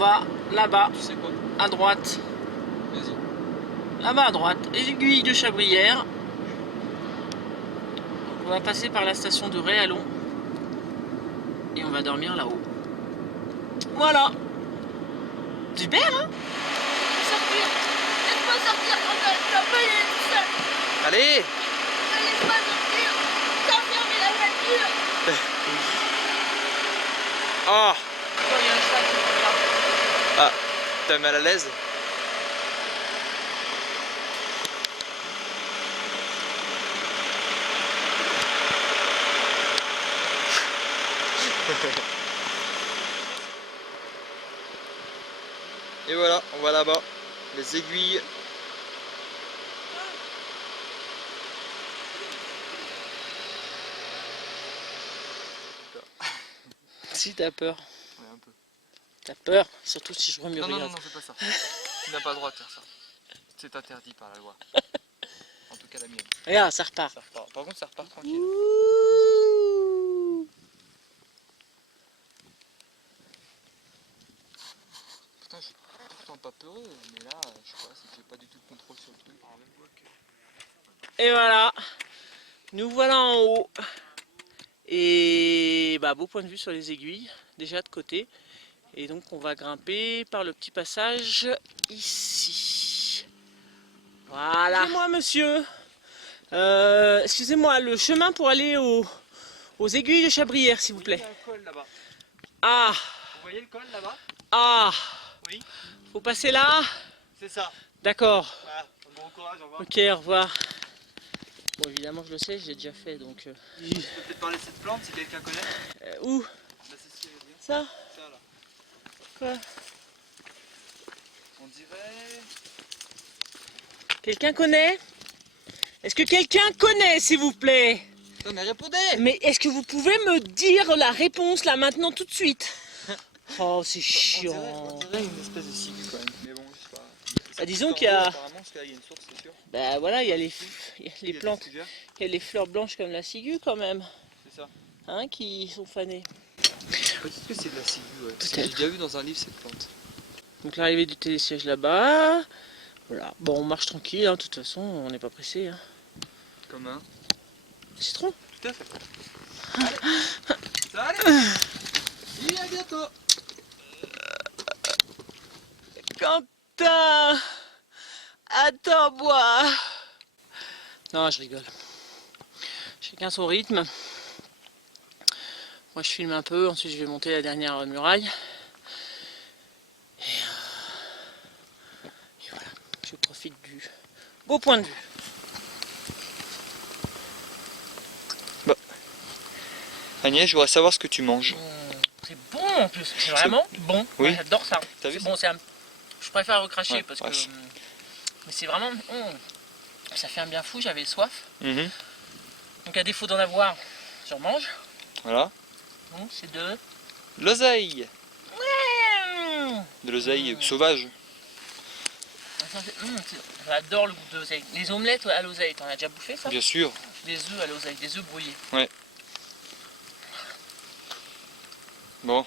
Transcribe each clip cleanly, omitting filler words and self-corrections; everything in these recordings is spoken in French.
va là-bas, Tu sais quoi? à droite. Vas-y. Là-bas à droite, les aiguilles de Chabrières. Donc on va passer par la station de Réalon. Et on va dormir là-haut. Voilà. Super, hein? Sortir. Laisse-moi sortir quand tu as pas les tout seul. Allez! Laisse-moi sortir. T'as fermé la voiture. Ah! Oh, il y a un chat qui est là. Ah! T'as mal à l'aise? Et voilà, on va là-bas. Les aiguilles. Si t'as peur. Ouais, un peu. T'as peur, surtout si je remue Non, regarde. non, fais pas ça. Tu n'as pas le droit de faire ça. C'est interdit par la loi. En tout cas la mienne. Regarde, ça repart. Ça repart. Par contre, ça repart tranquille. Ouh. Putain, je suis pourtant pas peureux, mais là, je sais pas, c'est que j'ai pas du tout de contrôle sur le truc. Et voilà, nous voilà en haut. Et bah, beau point de vue sur les aiguilles, déjà de côté. Et donc on va grimper par le petit passage ici. Voilà. Excusez-moi monsieur, excusez-moi, le chemin pour aller aux aiguilles de Chabrières s'il vous plaît. Il y a un col là-bas. Ah, Vous voyez le col là-bas? ah, Oui. faut passer là. C'est ça. D'accord. Voilà. Bon courage, au revoir. Ok, au revoir. Bon évidemment je le sais, j'ai déjà fait donc... Tu peux peut-être parler de cette plante si quelqu'un connaît? Où? Bah, c'est ce qu'il veut dire. Ça? Ça là. Quoi? On dirait... Quelqu'un connaît? Est-ce que quelqu'un connaît s'il vous plaît? Non mais répondez! Mais est-ce que vous pouvez me dire la réponse là maintenant tout de suite? Oh c'est On chiant. dirait une espèce de ciguë quand même. Mais bon, je sais pas. Bah, disons qu'il y a... Apparemment, parce qu'il y a une source, c'est sûr. Bah voilà, il y a les Il y a plantes, des fougères, il y a les fleurs blanches comme la ciguë quand même, c'est ça. hein, qui sont fanées. Peut-être que c'est de la ciguë, ouais. Parce que Peut-être. j'ai déjà vu dans un livre cette plante. Donc l'arrivée du télésiège là-bas. Voilà, bon on marche tranquille, hein, de toute façon on n'est pas pressé. Hein. Comme un. Citron. Tout à fait. Allez. Et à bientôt. Quentin, attends-moi. Non, je rigole. Chacun son rythme. Moi, je filme un peu, ensuite je vais monter la dernière muraille. Et voilà, je profite du beau point de vue. Agnès, je voudrais savoir ce que tu manges. C'est bon en plus, c'est vraiment bon. Oui. Ouais, j'adore ça. T'as vu C'est bon, je préfère recracher Ouais, parce ouais. que. Mais c'est vraiment. Ça fait un bien fou, j'avais soif. Donc à défaut d'en avoir, j'en mange. Voilà. Donc c'est de. L'oseille. De l'oseille sauvage. J'adore le goût de l'oseille. Les omelettes à l'oseille, t'en as déjà bouffé ça? Bien sûr. Des œufs à l'oseille, des œufs brouillés. Ouais. Bon,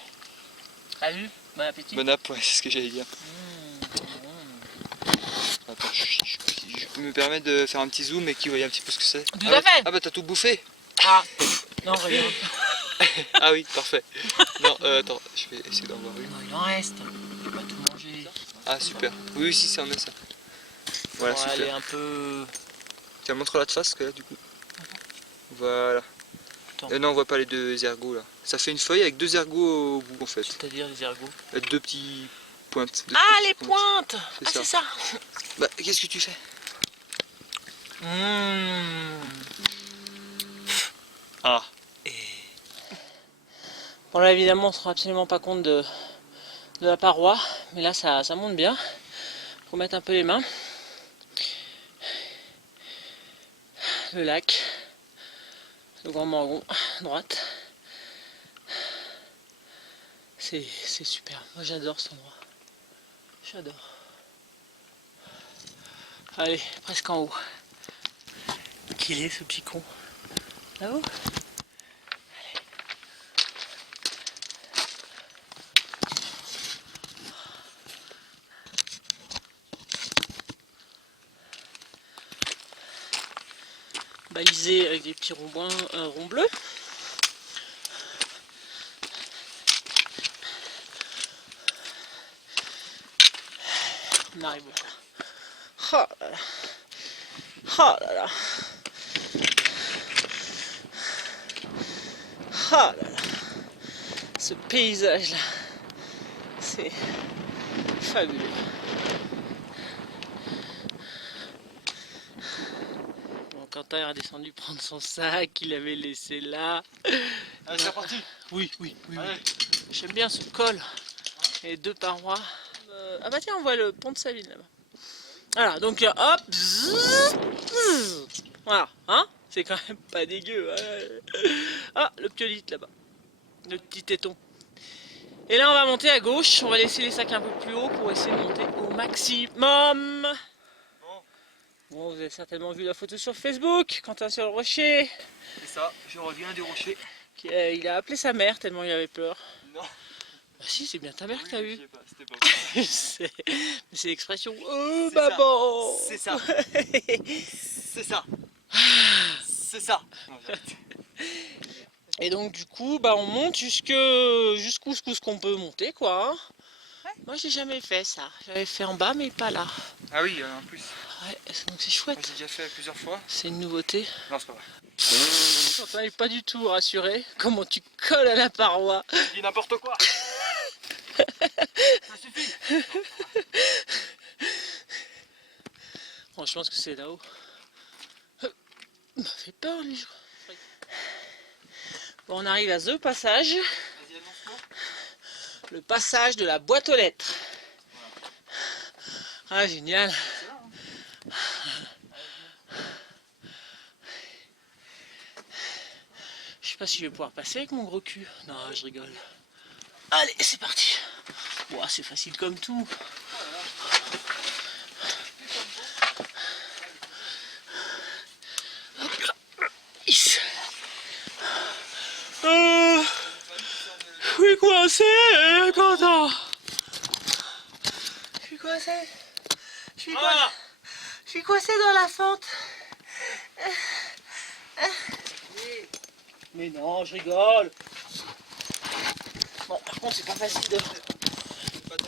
Salut, bon appétit. bon app, ouais, c'est ce que j'allais dire. Attends, je peux me permettre de faire un petit zoom et qui voyait un petit peu ce que c'est. Tout à fait. Ah bah t'as tout bouffé. Ah, non, rien. Ah oui, parfait. Non, attends, je vais essayer d'en voir une. Non, il en reste. Je vais pas tout manger. Ah super. Oui, si, ça en est ça. Voilà, Elle est super. un peu... Tiens, montre-la de face, que là, du coup. Voilà. Attends. Non, on voit pas les deux ergots là. Ça fait une feuille avec deux ergots au bout en fait. C'est-à-dire les ergots. Deux petits pointes. Deux Ah, petites les pointes. C'est Ah, ça. c'est ça. Bah, qu'est-ce que tu fais? Ah. Bon là évidemment on se rend absolument pas compte de la paroi, mais là ça monte bien. Faut mettre un peu les mains. Le lac, le Grand Morgon, à droite. C'est super, moi j'adore cet endroit. J'adore. Allez, presque en haut. Qu'il est ce petit con? Là-haut? balisé avec des petits ronds bleus. On arrive au coin. Oh là là. Oh là là. Oh là là. Ce paysage là, c'est fabuleux. Bon, Quentin est redescendu prendre son sac qu'il avait laissé là. Allez, c'est reparti. Oui. Allez. J'aime bien ce col et les deux parois. Ah bah tiens, on voit le pont de Savine là-bas. Voilà, donc hop, voilà, hein, c'est quand même pas dégueu. Hein. Ah, le ptiolite là-bas, le petit téton. Et là, on va monter à gauche, on va laisser les sacs un peu plus haut pour essayer de monter au maximum. Bon, vous avez certainement vu la photo sur Facebook, Quentin sur le rocher. C'est ça, je reviens du rocher. Il a appelé sa mère tellement il avait peur. Non. Bah si, c'est bien ta mère que t'as eu. C'était pas vrai. C'est l'expression « Oh C'est maman !» C'est ça. C'est ça. C'est ça. Non, j'arrête. Et donc du coup, bah on monte jusqu'où ce qu'on peut monter quoi. Hein. Ouais. Moi j'ai jamais fait ça. J'avais fait en bas mais pas là. Ah oui, en plus. Ouais, donc c'est chouette. Moi j'ai déjà fait plusieurs fois. C'est une nouveauté. Non, c'est pas vrai. On n'est pas du tout rassuré. Comment tu colles à la paroi. Tu dis n'importe quoi. Ça suffit. Bon, je pense que c'est là-haut. Ça m'a fait peur les gens. Bon, on arrive à The Passage. Vas-y, annonce-moi. Le passage de la boîte aux lettres. Ah, génial. Je sais pas si je vais pouvoir passer avec mon gros cul. Non, je rigole. Allez, c'est parti. Bon, c'est facile comme tout. Je suis coincé, Quentin. Je suis coincé. Je suis coincé dans la fente. Mais non, je rigole. Bon, par contre, c'est pas facile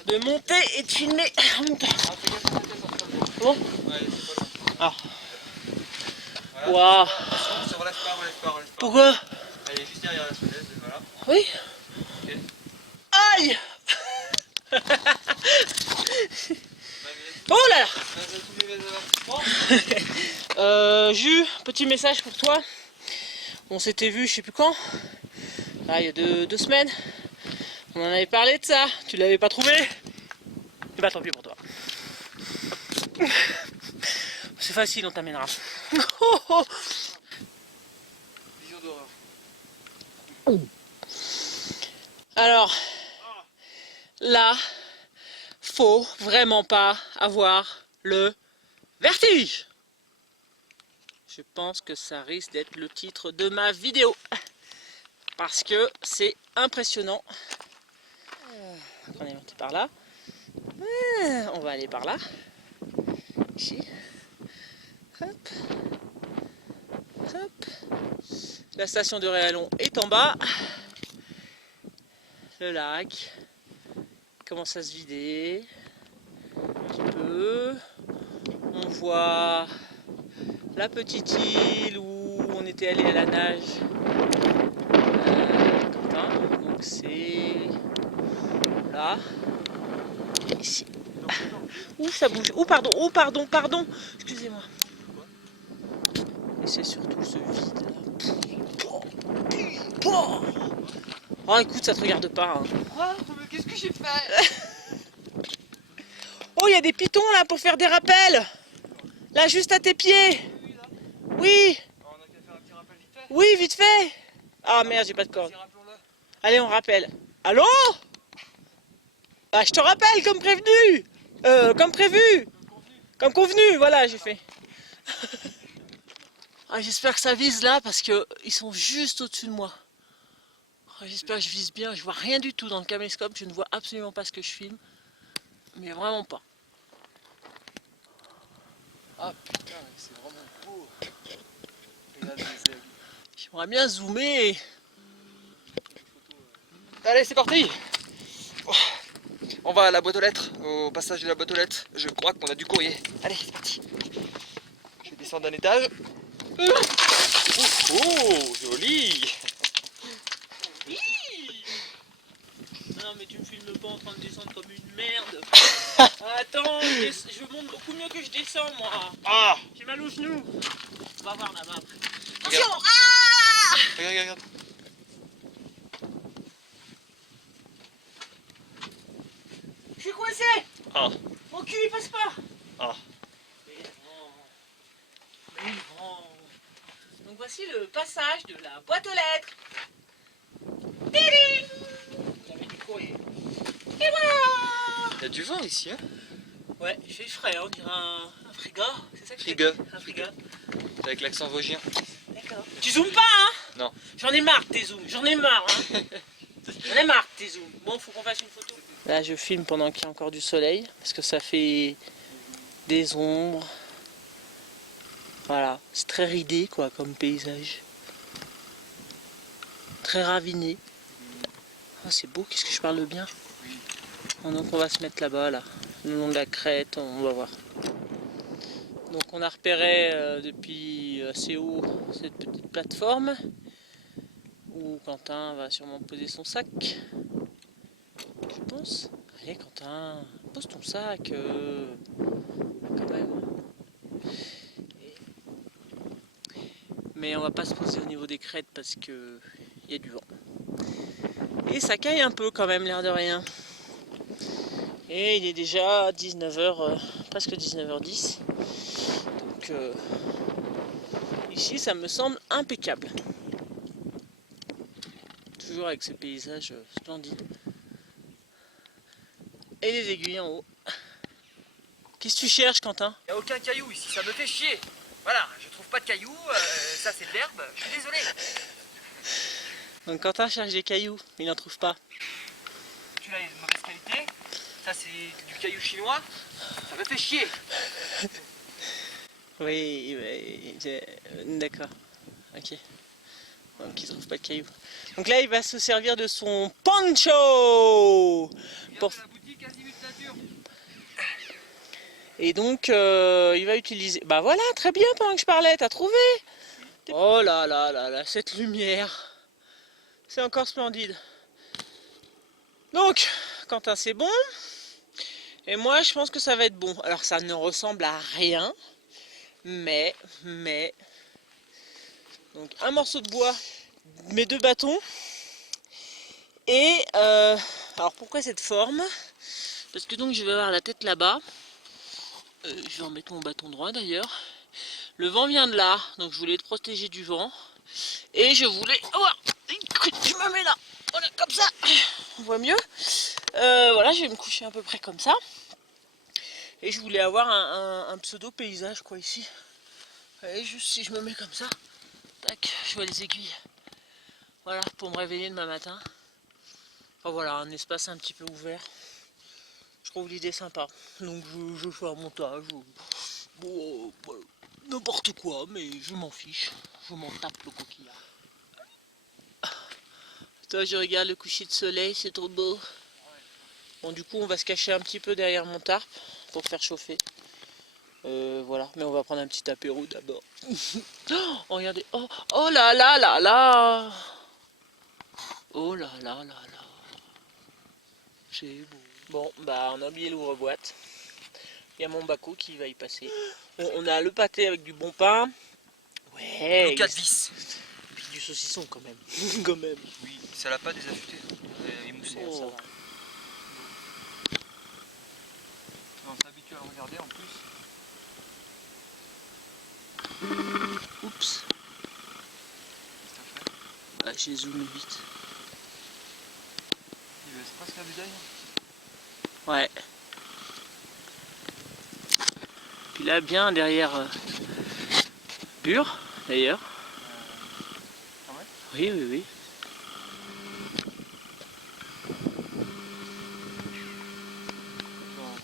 de monter et de filmer en même temps. Bon. Ouais, c'est pas long. Ah. Voilà. Waouh. Se relève pas. Pourquoi? Elle est juste derrière la fenêtre, voilà. Oui. Ok. Aïe. Oh là là. Jus, petit message pour toi. On s'était vu, je sais plus quand. Ah, il y a deux semaines. On en avait parlé de ça. Tu l'avais pas trouvé? Et bah tant pis pour toi. C'est facile, on t'amènera. Vision d'horreur. Alors, là, faut vraiment pas avoir le vertige. Je pense que ça risque d'être le titre de ma vidéo. Parce que c'est impressionnant. On est monté par là. On va aller par là. Ici. Hop. Hop. La station de Réalon est en bas. Le lac commence à se vider un petit peu. On voit la petite île où on était allé à la nage. Donc c'est là, ici. Ouh, ça bouge. Oh pardon. Excusez-moi. Et c'est surtout ce vide là. Oh écoute, ça te regarde pas. Hein. Quoi? Mais qu'est-ce que j'ai fait? Oh, il y a des pitons là pour faire des rappels. Là, juste à tes pieds. Oui. On a qu'à faire un petit rappel vite fait. Oui, vite fait. Ah merde, j'ai pas de corde. Rappelons-le. Allez, on rappelle. Allô? Ah, je te rappelle comme prévenu. Comme prévu. Comme convenu, voilà, j'ai fait. Ah, j'espère que ça vise là parce que ils sont juste au-dessus de moi. Ah, j'espère que je vise bien. Je vois rien du tout dans le caméscope. Je ne vois absolument pas ce que je filme. Mais vraiment pas. Ah putain, c'est vraiment beau. Et J'aimerais bien zoomer. Allez, c'est parti. On va à la boîte aux lettres, au passage de la boîte aux lettres. Je crois qu'on a du courrier. Allez, c'est parti. Je vais descendre d'un étage. Oh, joli. Non mais tu me filmes pas en train de descendre comme une merde. Attends, je monte beaucoup mieux que je descends moi. Ah, J'ai mal aux genoux. On va voir là-bas. regarde. Attention. Ah, Regarde, regarde. Je suis coincé. Ah, Mon cul il passe pas. ah. Mais non. Mais non. Donc voici le passage de la boîte aux lettres. Tadam. Vous avez du courrier. Et voilà. Il y a du vent ici, hein? Ouais, il fait frais, on dirait un frigo. C'est ça que Frigo. Un frigo. Avec l'accent vosgien. D'accord. Tu zoomes pas, hein? Non. J'en ai marre de tes zooms, j'en ai marre, hein? J'en ai marre de tes zooms. Bon, faut qu'on fasse une photo. Là, je filme pendant qu'il y a encore du soleil, parce que ça fait des ombres. Voilà, c'est très ridé, quoi, comme paysage. Très raviné. Oh, c'est beau, qu'est-ce que je parle bien. Oh, donc on va se mettre là-bas, là, le long de la crête, on va voir. Donc on a repéré depuis assez haut cette petite plateforme où Quentin va sûrement poser son sac, je pense. Allez Quentin, pose ton sac, quand même. Mais on va pas se poser au niveau des crêtes parce que il y a du vent. Et ça caille un peu quand même, l'air de rien. Et il est déjà 19h, presque 19h10. Donc ici ça me semble impeccable. Toujours avec ce paysage splendide. Et les aiguilles en haut. Qu'est-ce que tu cherches Quentin? Il n'y a aucun caillou ici, ça me fait chier. Voilà, je trouve pas de cailloux, ça c'est de l'herbe, je suis désolé. Donc Quentin cherche des cailloux, il n'en trouve pas. Celui-là est de mauvaise qualité, ça c'est du caillou chinois, ça me fait chier. Oui, d'accord. Ok. Donc il trouve pas de cailloux. Donc là il va se servir de son poncho pour... La boutique Azimut Nature. Et donc il va utiliser... Bah voilà, très bien pendant que je parlais, t'as trouvé? Oh là là là là, cette lumière. C'est encore splendide. Donc, Quentin c'est bon. Et moi je pense que ça va être bon. Alors ça ne ressemble à rien. Mais... Donc un morceau de bois, mes deux bâtons. Et alors pourquoi cette forme? Parce que donc je vais avoir la tête là-bas. Je vais en mettre mon bâton droit d'ailleurs. Le vent vient de là, donc je voulais être protégé du vent. Et je voulais... Oh, je me mets là, voilà, comme ça. On voit mieux. Voilà, je vais me coucher à peu près comme ça. Et je voulais avoir un pseudo paysage quoi ici. Et juste si je me mets comme ça, tac, je vois les aiguilles. Voilà, pour me réveiller demain matin. Enfin voilà, un espace un petit peu ouvert. Je trouve l'idée sympa. Donc je fais un montage. Bon, n'importe quoi, mais je m'en fiche. Je m'en tape le coquillard. Toi, je regarde le coucher de soleil, c'est trop beau. Bon, du coup, on va se cacher un petit peu derrière mon tarp pour faire chauffer. Voilà, mais on va prendre un petit apéro d'abord. Oh, regardez, oh là là là là. Oh là là là là. C'est beau. Bon, bah on a oublié l'ouvre-boîte. Il y a mon baco qui va y passer. Bon, on a le pâté avec du bon pain. Ouais. 4 vis. Puis du saucisson quand même. Quand même. Oui, ça l'a pas désaffûté. Émoussé, Oh. ça va. On s'habitue à le regarder en plus. Oups. Qu'est-ce que ça fait? Ah, j'ai zoomé vite. Il laisse presque la vue d'œil. Ouais. Puis là, bien derrière Bure, d'ailleurs. Ah ouais? Oui, oui, oui. Genre,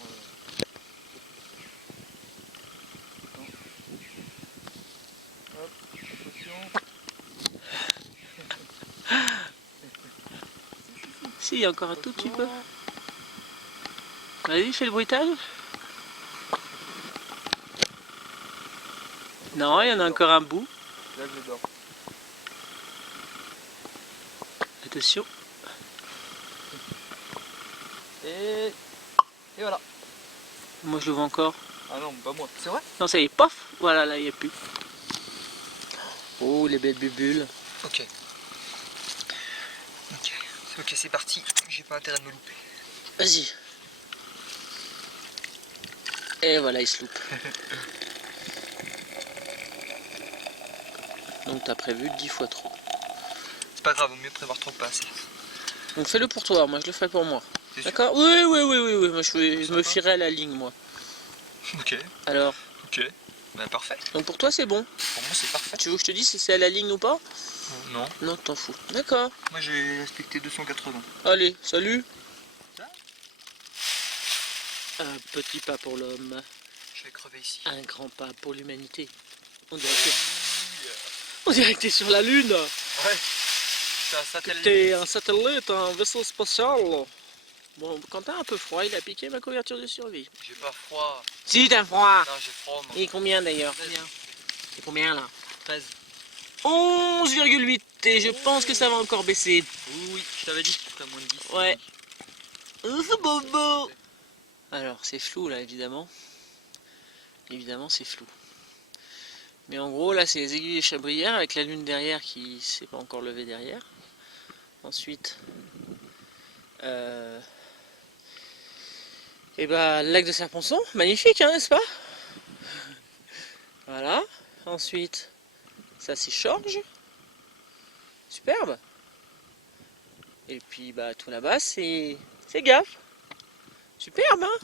hop, attention. Si, il y a encore un tout petit peu. Vas-y, fais le bruitage. Non, il y en a encore un bout. Là, je dors. Attention. Et voilà. Moi, je le vois encore. Ah non, pas moi. C'est vrai? Non, ça y est, pof. Voilà, là, il n'y a plus. Oh, les belles bulles. Ok. Ok, c'est parti. J'ai pas intérêt de me louper. Vas-y. Et voilà, il se loupe. Donc t'as prévu 10 fois trop. C'est pas grave, vaut mieux prévoir trop que pas assez. Donc fais-le pour toi, moi je le fais pour moi. C'est sûr? D'accord? Oui. Moi je me fierai à la ligne, moi. Ok, Alors, ok. Bah parfait. donc pour toi c'est bon. Pour moi c'est parfait. Tu veux que je te dise si c'est à la ligne ou pas? Non. Non, t'en fous. D'accord. Moi j'ai respecté 280. Allez, salut. Ça? Un petit pas pour l'homme, Je vais crever ici. un grand pas pour l'humanité. On dirait que t'es sur la lune. Ouais. C'est un satellite. T'es un satellite, un vaisseau spatial. Bon, quand t'as un peu froid, il a piqué ma couverture de survie. J'ai pas froid. Si, t'as froid. Non, j'ai froid moi. Et combien d'ailleurs? C'est combien là? 13. 11,8 et je pense que ça va encore baisser. Oui, je t'avais dit que c'était moins de 10. Ouais. C'est bobo. Alors, c'est flou là, évidemment. Évidemment, c'est flou. Mais en gros, là, c'est les aiguilles et chabrières avec la lune derrière qui s'est pas encore levée derrière. Ensuite, et bah, le lac de Serponçon, magnifique, hein, n'est-ce pas? Voilà. Ensuite, ça c'est Chorges. Superbe. Et puis, bah, tout là-bas, c'est Gap. Superbe, hein?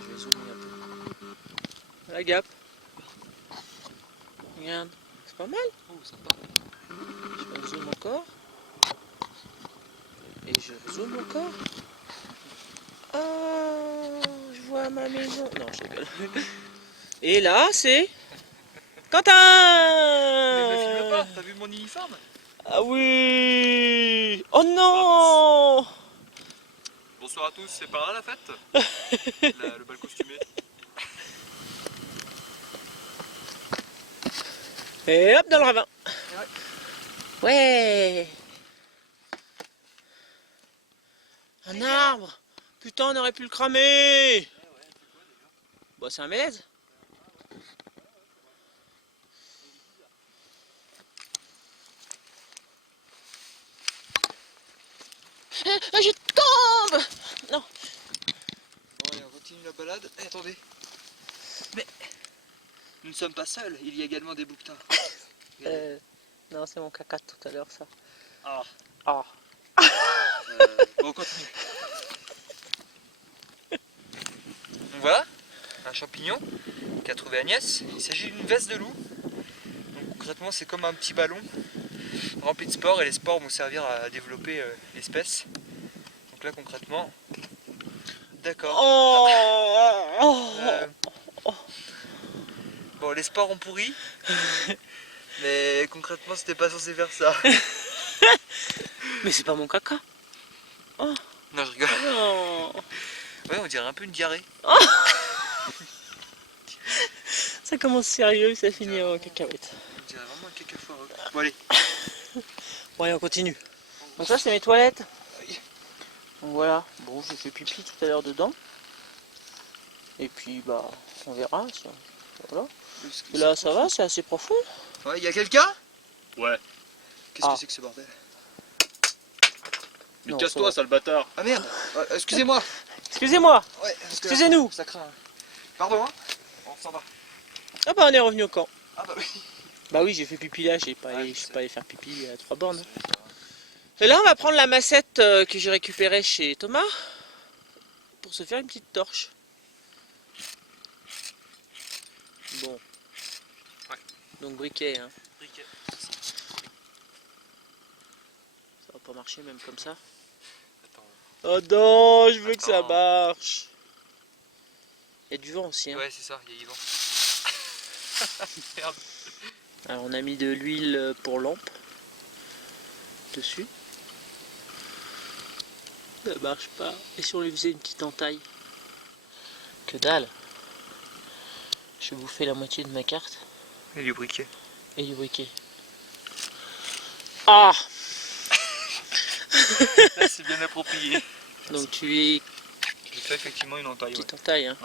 Je vais zoomer un peu. La Gap. Regarde, c'est pas mal. Oh, sympa. Je rezoome encore. Et je zoome encore. Oh, je vois ma maison. Non, je rigole. Et là, c'est Quentin. Mais me filme pas, t'as vu mon uniforme? Ah oui. Oh non. Bonsoir à tous, c'est par là la fête? Le bal costumé. Et hop dans le ravin. Ouais. Un arbre. Putain, on aurait pu le cramer. Bon, c'est un mélèze. Ah, je tombe. Non. Bon allez, on continue la balade. Eh, attendez. Mais nous ne sommes pas seuls, il y a également des bouquetins. Non, c'est mon caca de tout à l'heure, ça. Ah. Ah. Bon, on continue. Donc voilà, un champignon qu'a trouvé Agnès. Il s'agit d'une veste de loup. Donc concrètement, c'est comme un petit ballon rempli de spores et les spores vont servir à développer l'espèce. Donc là, concrètement, d'accord. Bon, les spores ont pourri, mais concrètement, c'était pas censé faire ça. Mais c'est pas mon caca. Non, je rigole. Non. Ouais, on dirait un peu une diarrhée. Ça commence sérieux, ça finit en cacahuète. On dirait vraiment un caca foireux. Bon, allez. Bon, allez, on continue. Donc ça, c'est mes toilettes. Donc voilà. Bon, j'ai fait pipi tout à l'heure dedans. Et puis, bah, on verra. Voilà. Et là, ça va, c'est assez profond. Ouais, y a quelqu'un? Ouais. Qu'est-ce Ah. que c'est que ce bordel? Mais Non, casse-toi, ça sale bâtard. Ah merde, excusez-moi. Excusez-moi. Ouais, parce que Excusez-nous. ça craint. Pardon, hein? On s'en va. Ah bah, on est revenu au camp. Ah bah oui. Bah oui, j'ai fait pipi là, je Ouais, suis je sais. pas allé faire pipi à 3 bornes. Et là, on va prendre la massette que j'ai récupérée chez Thomas pour se faire une petite torche. Bon. Ouais. Donc briquet, hein. Briquet. Ça va pas marcher même comme ça. Attends. Oh non, je veux que ça Attends. marche. Il y a du vent aussi, hein. Ouais, c'est ça, il y a Yvan. Merde. Alors on a mis de l'huile pour lampe dessus. Ça marche pas. Et si on lui faisait une petite entaille? Que dalle. Je vais bouffer la moitié de ma carte. Et du briquet. Et du briquet. Ah! Là c'est bien approprié. Donc tu es J'ai fait effectivement une entaille. petite entaille, hein.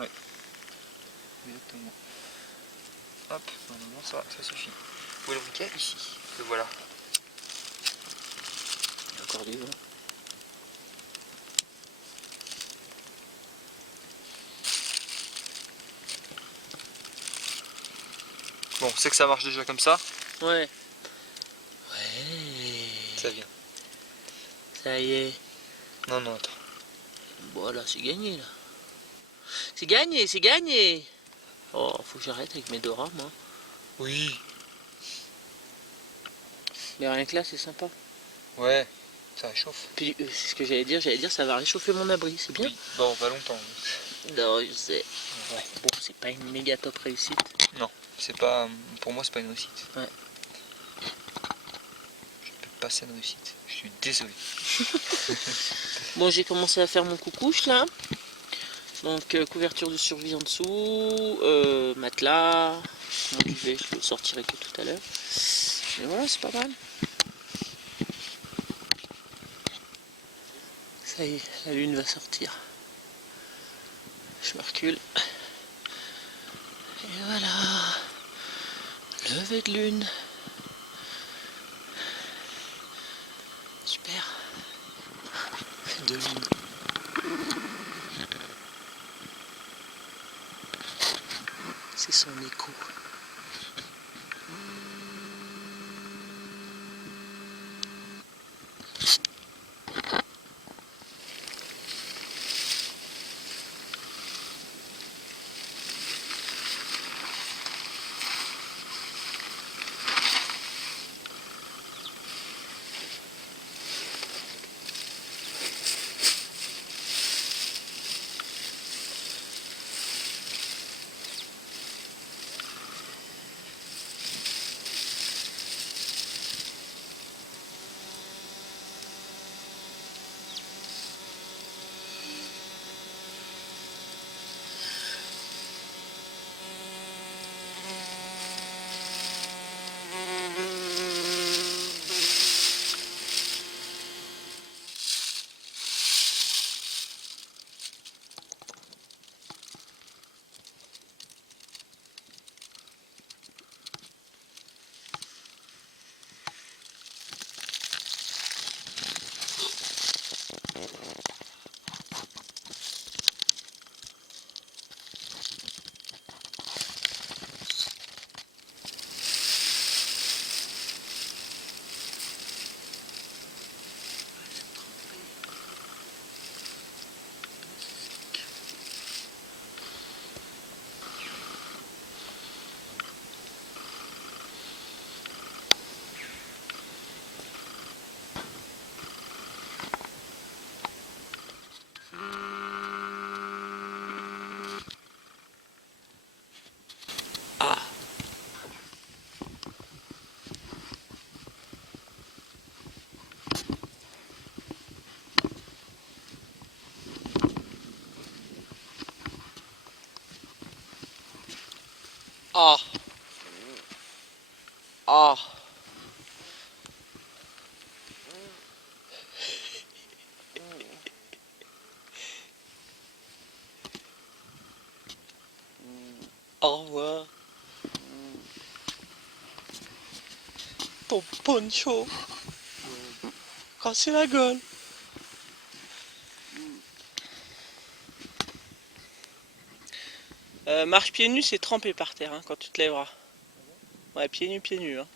Exactement. Hop, normalement ça suffit. Où est le briquet? Ici. Le voilà. Encore du vent. Bon, on sait que ça marche déjà comme ça. Ouais. Ouais. Ça vient. Ça y est. Non, non, attends. Bon là, c'est gagné là. C'est gagné, c'est gagné. Oh, faut que j'arrête avec mes doras, moi. Oui. Mais rien que là, c'est sympa. Ouais, ça réchauffe. Puis c'est ce que j'allais dire, ça va réchauffer mon abri, c'est bien. Oui. Bon, pas longtemps. Non, je sais. Ouais. Bon, c'est pas une méga top réussite. Non, c'est pas. Pour moi, c'est pas une réussite. Ouais. Je peux pas ça une réussite. Je suis désolé. Bon, j'ai commencé à faire mon coucouche là. Donc couverture de survie en dessous, matelas, mon duvet, je le sortirai que tout à l'heure. Mais voilà, c'est pas mal. Ça y est, la lune va sortir. Je me recule. Et voilà, lever de lune. Super. De lune. C'est son écho. Ah. Ah. Ah. Au revoir. Ton poncho. Cassez la gueule. Marche pieds nus, c'est trempé par terre hein, quand tu te lèveras. Ouais, pieds nus. Hein.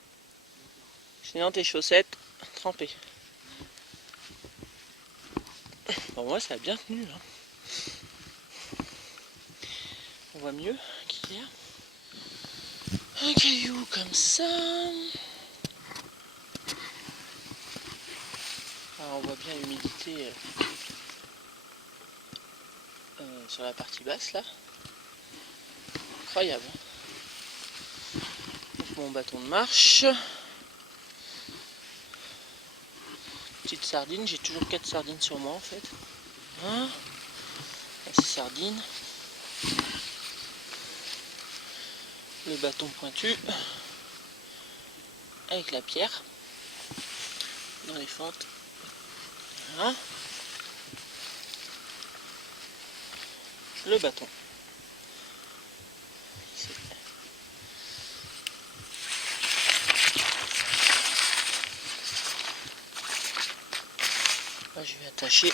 Sinon tes chaussettes trempées. Bon, moi ça a bien tenu. Hein. On voit mieux qu'hier. Un caillou comme ça. Alors, on voit bien l'humidité sur la partie basse là. Incroyable. Donc, mon bâton de marche. Petite sardine, j'ai toujours 4 sardines sur moi en fait. Hein, c'est sardine. Le bâton pointu avec la pierre dans les fentes. Voilà. Le bâton. Ici. Là, je vais attacher.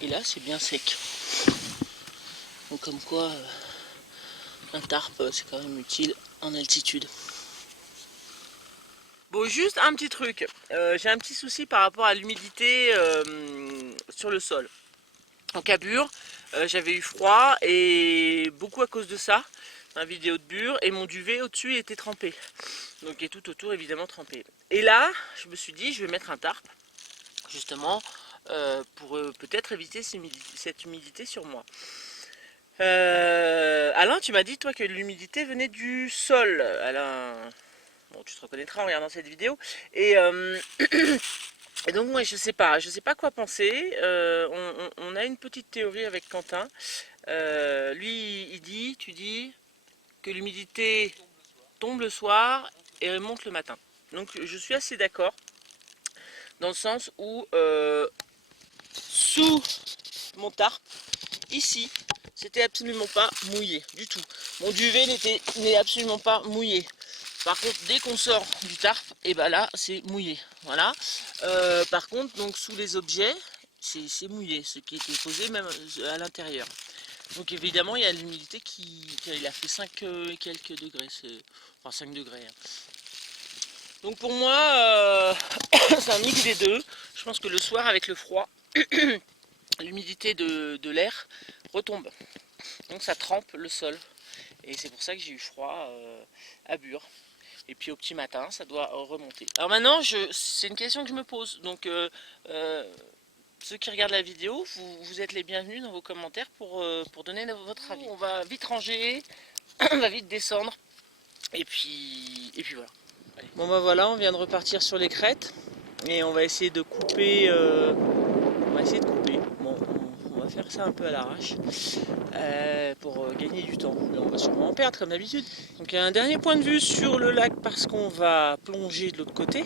Et là, c'est bien sec. Donc comme quoi, un tarp, c'est quand même utile en altitude. Bon, juste un petit truc. J'ai un petit souci par rapport à l'humidité sur le sol. En Cabure, j'avais eu froid et beaucoup à cause de ça, ma vidéo de Bure, et mon duvet au-dessus était trempé. Donc et tout autour évidemment trempé. Et là, je me suis dit, je vais mettre un tarp, justement, pour peut-être éviter cette humidité sur moi. Alain, tu m'as dit toi que l'humidité venait du sol. Alain, bon, tu te reconnaîtras en regardant cette vidéo. Et et donc moi je sais pas quoi penser. On a une petite théorie avec Quentin. Lui tu dis que l'humidité tombe le soir et remonte le matin. Donc je suis assez d'accord dans le sens où sous mon tarp, ici, c'était absolument pas mouillé du tout. Mon duvet n'est absolument pas mouillé. Par contre, dès qu'on sort du tarp, et ben là, c'est mouillé. Voilà. Par contre, donc sous les objets, c'est mouillé, ce qui était posé même à l'intérieur. Donc évidemment, il y a l'humidité il a fait 5 et quelques degrés, enfin 5 degrés. Hein. Donc pour moi, c'est un mix des deux. Je pense que le soir, avec le froid, l'humidité de l'air retombe. Donc ça trempe le sol. Et c'est pour ça que j'ai eu froid à Bure. Et puis au petit matin, ça doit remonter. Alors maintenant, c'est une question que je me pose. Donc ceux qui regardent la vidéo, vous êtes les bienvenus dans vos commentaires pour donner votre avis. On va vite ranger, on va vite descendre. Et puis voilà. Allez. Bon bah voilà, on vient de repartir sur les crêtes. Et on va essayer de couper. Bon, on va faire ça un peu à l'arrache pour gagner du temps. Mais on va sûrement en perdre comme d'habitude. Donc il y a un dernier point de vue sur le lac parce qu'on va plonger de l'autre côté.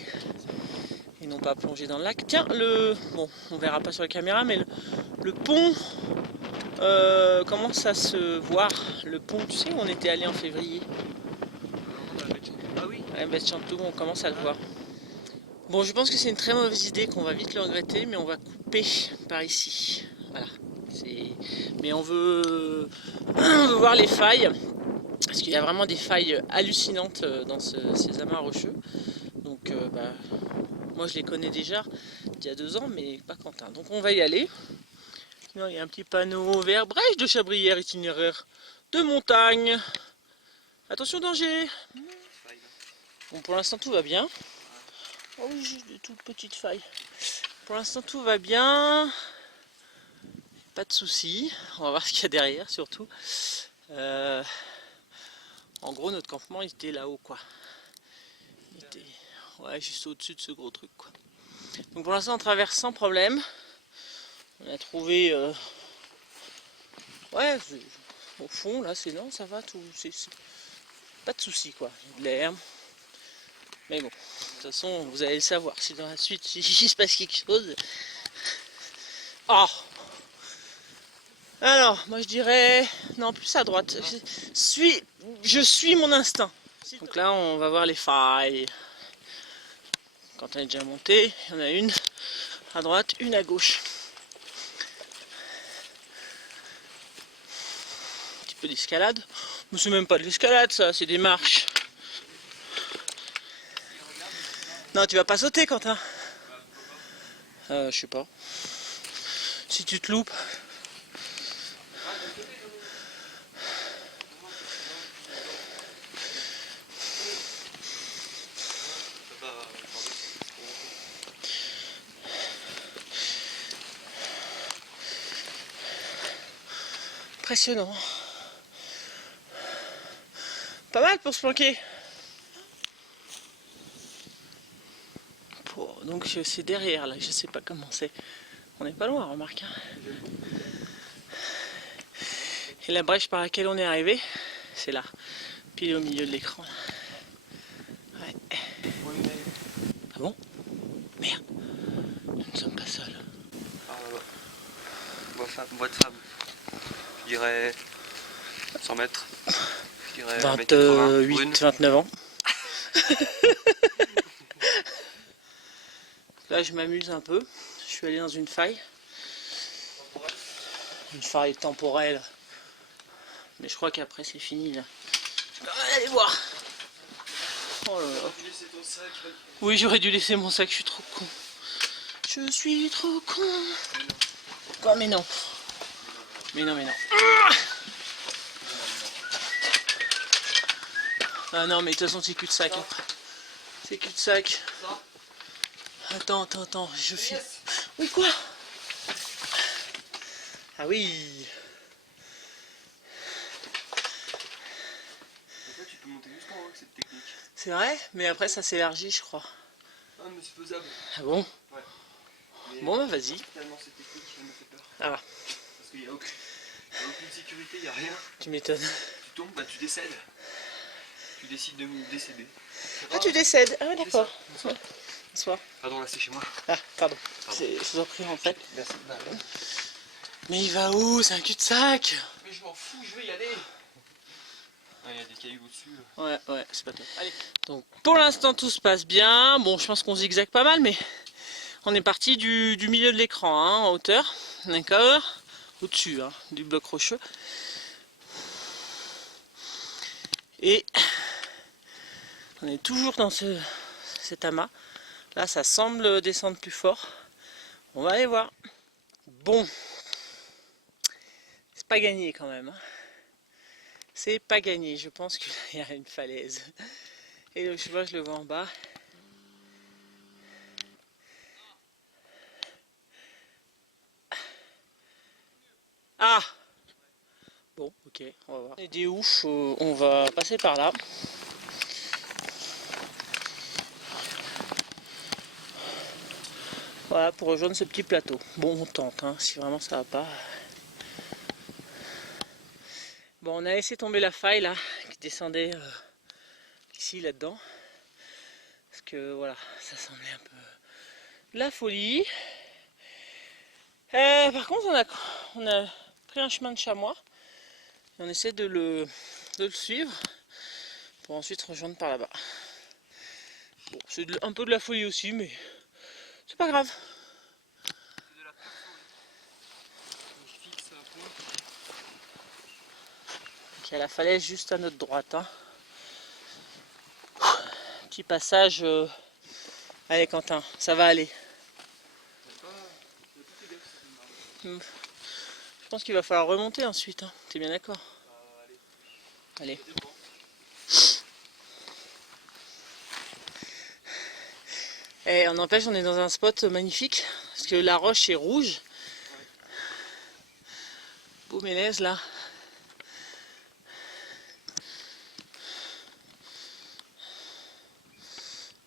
Et non pas plonger dans le lac. Tiens, bon, on verra pas sur la caméra, mais le pont commence à se voir. Le pont, tu sais, où on était allé en février. Ah oui, à Baie de Chanteloup, on commence à le voir. Bon, je pense que c'est une très mauvaise idée, qu'on va vite le regretter, mais on va couper par ici. Voilà. Mais on veut voir les failles, parce qu'il y a vraiment des failles hallucinantes dans ces amas rocheux. Donc, moi je les connais déjà il y a 2 ans, mais pas Quentin. Donc on va y aller. Sinon, il y a un petit panneau vert, brèche de Chabrière, itinéraire de montagne. Attention danger. Bon, pour l'instant tout va bien. Oh oui, juste des toutes petites failles. Pour l'instant tout va bien. Pas de soucis. On va voir ce qu'il y a derrière surtout. En gros notre campement il était là-haut quoi. Il était juste au-dessus de ce gros truc quoi. Donc pour l'instant on traverse sans problème. On a trouvé au fond là c'est non ça va tout. Pas de soucis quoi. Il y a de l'herbe. Mais bon, de toute façon, vous allez le savoir. Si dans la suite, il se passe quelque chose. Oh! Alors, moi je dirais... Non, plus à droite. Je suis mon instinct. Donc là, on va voir les failles. Quand on est déjà monté, il y en a une à droite, une à gauche. Un petit peu d'escalade. Mais c'est même pas de l'escalade, ça, c'est des marches. Non, tu vas pas sauter, Quentin. Je sais pas. Si tu te loupes. Impressionnant. Pas mal pour se planquer. Donc c'est derrière là, je sais pas comment c'est. On n'est pas loin, remarque. Hein. Et la brèche par laquelle on est arrivé, c'est là, pile au milieu de l'écran. Ouais. Ah bon? Merde, nous ne sommes pas seuls. Ah là là. Voie de femme. Je dirais 100 mètres. Je dirais 28, 29 ans. Là je m'amuse un peu. Je suis allé dans une faille. Une faille temporelle. Mais je crois qu'après c'est fini là. Allez voir. Oh là là. Oui, j'aurais dû laisser mon sac, je suis trop con. Je suis trop con. Quoi, mais non. Mais non, mais non. Ah non, mais de toute façon c'est cul-de-sac après. C'est cul-de-sac. Attends, je filme. Oui, quoi? Ah oui. Tu peux monter jusqu'en haut avec cette technique. C'est vrai? Mais après ça s'élargit, je crois. Ah, mais c'est faisable. Ah bon? Ouais. Mais bon bah vas-y. Finalement cette technique elle me fait peur. Ah. Parce qu'il n'y a aucune sécurité, il n'y a rien. Tu m'étonnes. Tu tombes, bah tu décèdes. Tu décides de décéder. Ah tu décèdes. Ah d'accord. Bonsoir. Pardon, là c'est chez moi. Ah pardon. Je vous en prie en fait. Merci. Mais il va où? C'est un cul-de-sac. Mais je m'en fous, je vais y aller. Il y a des cailloux au-dessus. Ouais, c'est pas top. Allez. Donc pour l'instant tout se passe bien. Bon, je pense qu'on zigzague pas mal, mais on est parti du milieu de l'écran, hein, en hauteur. D'accord. Au-dessus, hein, du bloc rocheux. Et on est toujours dans cet amas. Là, ça semble descendre plus fort. On va aller voir. Bon. C'est pas gagné quand même. Hein. C'est pas gagné. Je pense qu'il y a une falaise. Et le cheval, je le vois en bas. Ah! Bon, ok, on va voir. On est des oufs, on va passer par là. Voilà, pour rejoindre ce petit plateau. Bon, on tente, hein, si vraiment ça va pas. Bon, on a laissé tomber la faille là, qui descendait ici, là-dedans. Parce que voilà, ça semblait un peu de la folie. Par contre, on a pris un chemin de chamois. Et on essaie de le suivre pour ensuite rejoindre par là-bas. Bon, c'est un peu de la folie aussi, mais c'est pas grave. C'est de la pure folie. Je fixe un peu. Donc, il y a la falaise juste à notre droite. Hein. Petit passage. Allez Quentin, ça va aller. Je pense qu'il va falloir remonter ensuite. Hein. T'es bien d'accord? Allez. Et on n'empêche, on est dans un spot magnifique parce que la roche est rouge. Beau mélèze là.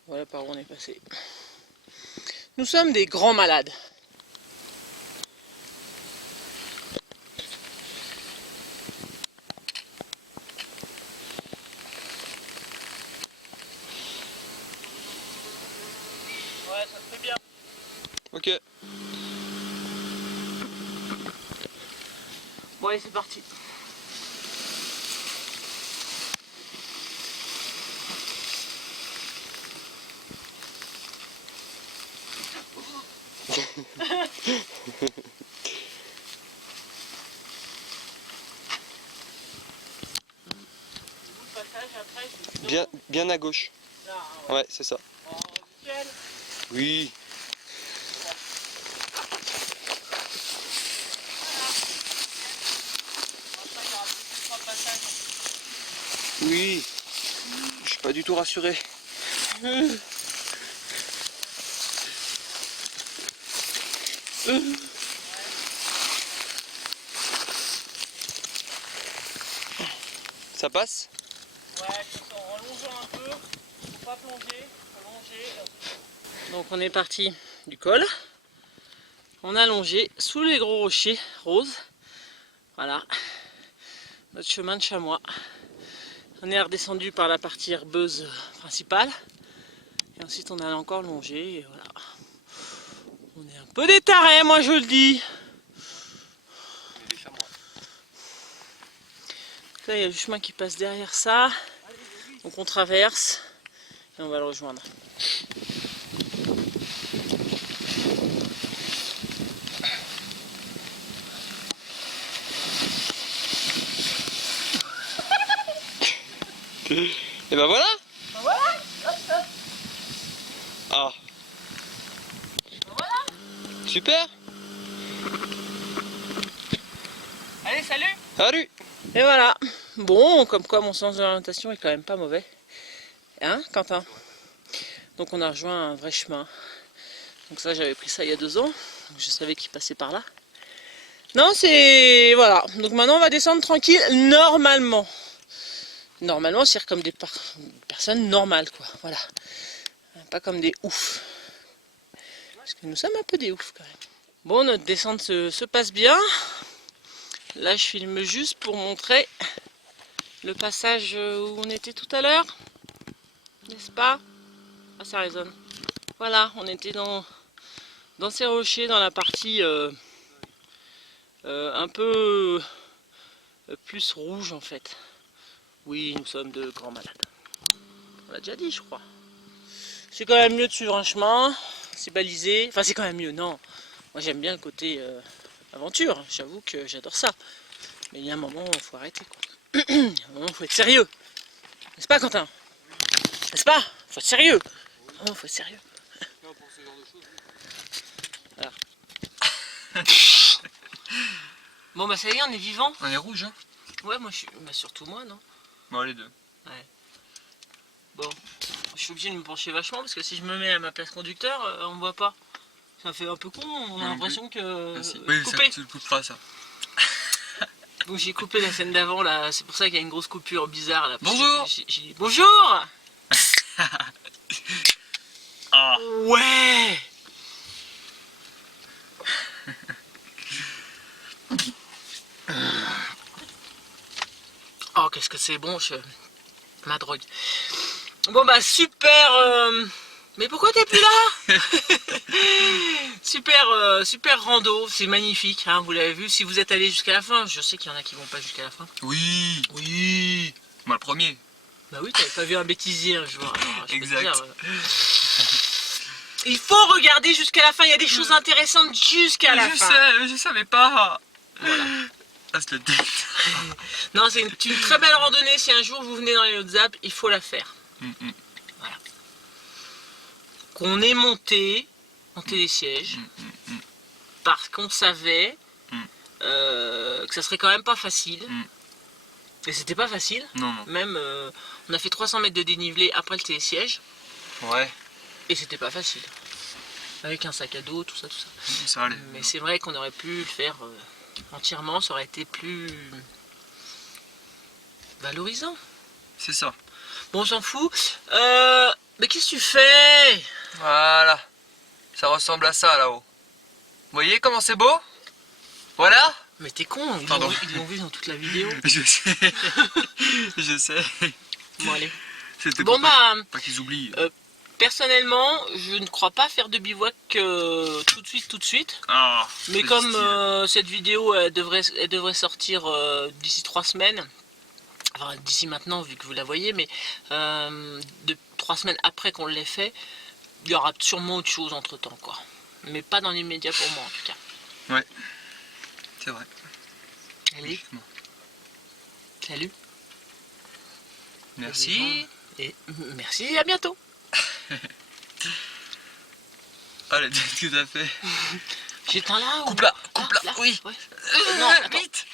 Voilà par où on est passé. Nous sommes des grands malades. Ouais, ça te fait bien. Ok. Bon allez, c'est parti. Bien à gauche. Là, hein, Ouais, c'est ça. Oh, nickel. Oui. Oui. Je suis pas du tout rassuré. Ça passe? Ouais, en allongeant un peu, faut pas plonger, faut longer. Donc on est parti du col. On a longé sous les gros rochers roses. Voilà, notre chemin de chamois. On est redescendu par la partie herbeuse principale. Et ensuite on a encore longé. Et voilà. On est un peu des tarés, moi je le dis. Là il y a le chemin qui passe derrière ça. Donc on traverse et on va le rejoindre. Et ben voilà. Ah. Super. Allez, salut! Salut. Et voilà. Bon, comme quoi mon sens de l'orientation est quand même pas mauvais. Hein, Quentin? Donc on a rejoint un vrai chemin. Donc ça, j'avais pris ça il y a 2 ans. Donc je savais qu'il passait par là. Non, c'est... Voilà. Donc maintenant, on va descendre tranquille, normalement. Normalement, c'est comme des personnes normales, quoi. Voilà. Pas comme des oufs. Parce que nous sommes un peu des oufs, quand même. Bon, notre descente se passe bien. Là, je filme juste pour montrer le passage où on était tout à l'heure. N'est-ce pas? Ah, ça résonne. Voilà, on était dans ces rochers, dans la partie un peu plus rouge, en fait. Oui, nous sommes de grands malades. On l'a déjà dit, je crois. C'est quand même mieux de suivre un chemin. C'est balisé. Enfin, c'est quand même mieux, non. Moi, j'aime bien le côté aventure. J'avoue que j'adore ça. Mais il y a un moment où il faut arrêter, quoi. Il y a un moment où il faut être sérieux. N'est-ce pas, Quentin? N'est-ce pas? Il faut être sérieux. Il faut être sérieux. Voilà. Bon, bah ça y est, on est vivant. On est rouge, hein? Ouais, moi, je suis... Bah, surtout moi, non? Bon, les deux. Ouais. Bon, je suis obligé de me pencher vachement parce que si je me mets à ma place conducteur, on me voit pas. Ça fait un peu con, on a l'impression que... Oui, coupé. ça, tu le couperas, ça. Donc j'ai coupé la scène d'avant là, c'est pour ça qu'il y a une grosse coupure bizarre là. Bonjour. Bonjour. Ah. Ouais. Oh, qu'est-ce que c'est bon, ma drogue. Bon bah super... Mais pourquoi t'es plus là? Super rando, c'est magnifique, hein, vous l'avez vu. Si vous êtes allé jusqu'à la fin, je sais qu'il y en a qui vont pas jusqu'à la fin. Oui. Oui. Moi, le premier. Bah oui, t'avais pas vu un bêtisier un jour. Alors, je peux te Exact. dire, il faut regarder jusqu'à la fin, il y a des choses intéressantes jusqu'à la fin. Je savais pas. Voilà. Ah, c'est le début. Non, c'est une très belle randonnée. Si un jour vous venez dans les Hautes-Alpes, il faut la faire. Voilà. Qu'on est monté les sièges, parce qu'on savait que ça serait quand même pas facile. Et c'était pas facile. Non, non. Même, on a fait 300 mètres de dénivelé après le télésiège. Ouais. Et c'était pas facile. Avec un sac à dos, tout ça, tout ça. Ça allait. Mais c'est vrai qu'on aurait pu le faire entièrement, ça aurait été plus valorisant. C'est ça. Bon, on s'en fout. Mais qu'est-ce que tu fais? Voilà. Ça ressemble à ça là-haut. Vous voyez comment c'est beau? Voilà. Mais t'es con, ils l'ont vu dans toute la vidéo. Je sais. Je sais. Bon, allez. C'était Bon, pour bah, pas qu'ils oublient. personnellement, je ne crois pas faire de bivouac tout de suite. Ah, Mais comme cette vidéo elle devrait sortir d'ici 3 semaines, enfin d'ici maintenant vu que vous la voyez, mais 3 semaines après qu'on l'ait fait, il y aura sûrement autre chose entre temps, quoi. Mais pas dans l'immédiat pour moi en tout cas. Ouais, c'est vrai. Allez, salut. Merci. Et merci et à bientôt. Allez, tout à fait. J'éteins là ou... Coupe là, Ah, là, oui. ouais. Non, attends. Vite.